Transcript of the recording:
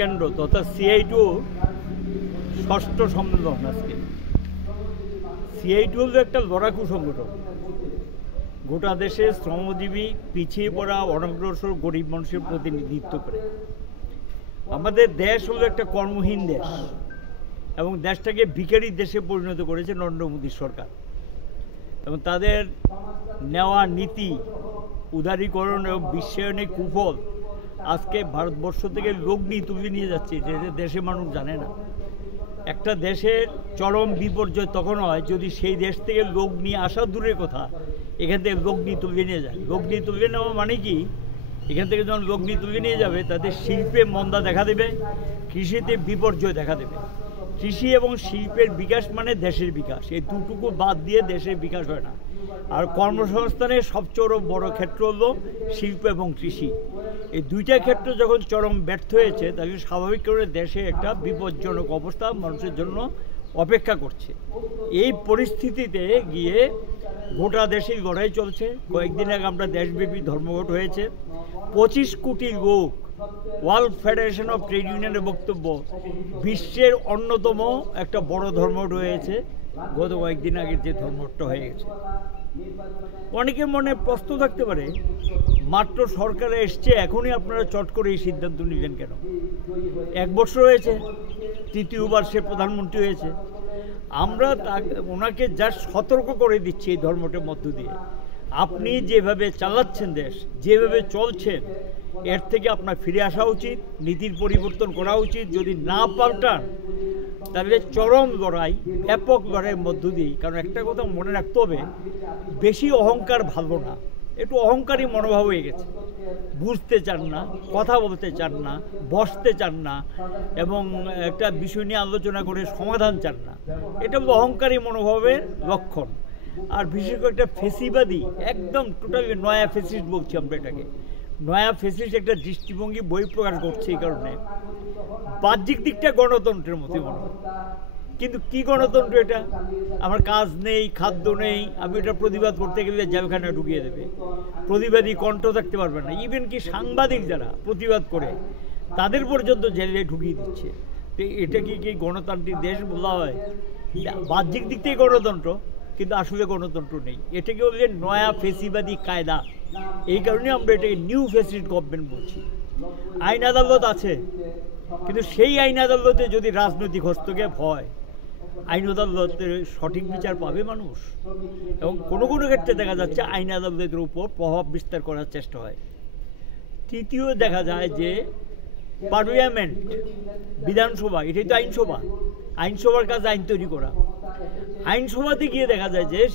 কেন্দ্র তথা CI2 ষষ্ঠ সম্মেলন আজকে। CI2 হল একটা লড়াকু সংগঠন, গোটা দেশে শ্রমজীবী, পিছিয়ে পড়া, অনগ্রসর গরিব মানুষের প্রতিনিধিত্ব করে। আমাদের দেশ হলো একটা কর্মহীন দেশ এবং দেশটাকে ভিখারি দেশে পরিণত করেছে নরেন্দ্র মোদী সরকার। এবং তাদের নেওয়া নীতি, উদারীকরণ এবং বিশ্বায়নের কুফল আজকে ভারতবর্ষ থেকে লগ্নি তুলে নিয়ে যাচ্ছে, যেটা দেশে মানুষ জানে না। একটা দেশের চরম বিপর্যয় তখন হয় যদি সেই দেশ থেকে লগ্নি আসা দূরের কথা, এখান থেকে লগ্নি তুলে নিয়ে যায়। লগ্নি তুলে নেওয়া মানে কি, এখান থেকে যখন লগ্নি তুলে নিয়ে যাবে তাদের শিল্পে মন্দা দেখা দেবে, কৃষিতে বিপর্যয় দেখা দেবে। কৃষি এবং শিল্পের বিকাশ মানে দেশের বিকাশ, এই দুটুকু বাদ দিয়ে দেশের বিকাশ হয় না। আর কর্মসংস্থানের সবচেয়ে বড় ক্ষেত্র হলো শিল্প এবং কৃষি। এই দুইটা ক্ষেত্র যখন চরম ব্যর্থ হয়েছে, তাহলে স্বাভাবিক করে দেশে একটা বিপজ্জনক অবস্থা মানুষের জন্য অপেক্ষা করছে। এই পরিস্থিতিতে গিয়ে গোটা দেশেই লড়াই চলছে। কয়েকদিন আগে আমরা দেশব্যাপী ধর্মঘট হয়েছে। 25 কোটি লোক, ওয়ার্ল্ড ফেডারেশন অফ ট্রেড ইউনিয়নের বক্তব্য, বিশ্বের অন্যতম একটা বড় ধর্মঘট হয়েছে গত কয়েকদিন আগের যে ধর্মঘটটা হয়ে গেছে। অনেকের মনে প্রশ্ন থাকতে পারে, মাত্র সরকারে এসছে, এখনই আপনারা চট করে এই সিদ্ধান্ত নিলেন কেন? 1 বছর হয়েছে, তৃতীয়বার সে প্রধানমন্ত্রী হয়েছে। আমরা ওনাকে যা সতর্ক করে দিচ্ছি এই ধর্মটার মধ্য দিয়ে, আপনি যেভাবে চালাচ্ছেন দেশ, যেভাবে চলছেন, এর থেকে আপনার ফিরে আসা উচিত, নীতির পরিবর্তন করা উচিত। যদি না পাল্টান তাহলে চরম লড়াই, ব্যাপক লড়াইয়ের মধ্য দিয়েই। কারণ একটা কথা মনে রাখতে হবে, বেশি অহংকার ভালো না। একটু অহংকারী মনোভাব হয়ে গেছে, বুঝতে চান না, কথা বলতে চান না, বসতে চান না, এবং একটা বিষয় নিয়ে আলোচনা করে সমাধান চান না। এটা অহংকারী মনোভাবের লক্ষণ। আর বিশেষ করে একটা ফেসিবাদী, একদম টোটালি নয়া ফেসিস্ট বলছি আমরা এটাকে। নয়া ফেসিস্ট একটা দৃষ্টিভঙ্গি বহিঃপ্রকাশ করছে। এই কারণে বাহ্যিক দিকটা গণতন্ত্রের মতোই মনে হয়, কিন্তু কি গণতন্ত্র এটা? আমার কাজ নেই, খাদ্য নেই, আমি এটা প্রতিবাদ করতে গেলে জেলখানা ঢুকিয়ে দেবে, প্রতিবাদী কণ্ঠ থাকতে পারবে না। ইভেন কি সাংবাদিক যারা প্রতিবাদ করে তাদের পর্যন্ত জেলে ঢুকিয়ে দিচ্ছে। তো এটা কি গণতান্ত্রিক দেশ বলা হয়? বাহ্যিক দিক থেকে গণতন্ত্র, কিন্তু আসলে গণতন্ত্র নেই। এটাকে বলে নয়া ফেসিবাদী কায়দা। এই কারণে আমরা এটাকে নিউ ফেসিস্ট গভর্নমেন্ট বলছি। আইন আদালত আছে, কিন্তু সেই আইন আদালতে যদি রাজনৈতিক হস্তক্ষেপ হয়, আইন আদালতের সঠিক বিচার পাবে মানুষ? এবং কোনো কোনো ক্ষেত্রে দেখা যাচ্ছে আইন আদালতের উপর প্রভাব বিস্তার করার চেষ্টা হয়। তৃতীয় দেখা যায় যে পার্লামেন্ট, বিধানসভা, এটাই তো আইনসভা। আইনসভার কাজ আইন তৈরি করা। আইনসভাতে গিয়ে দেখা যায় যে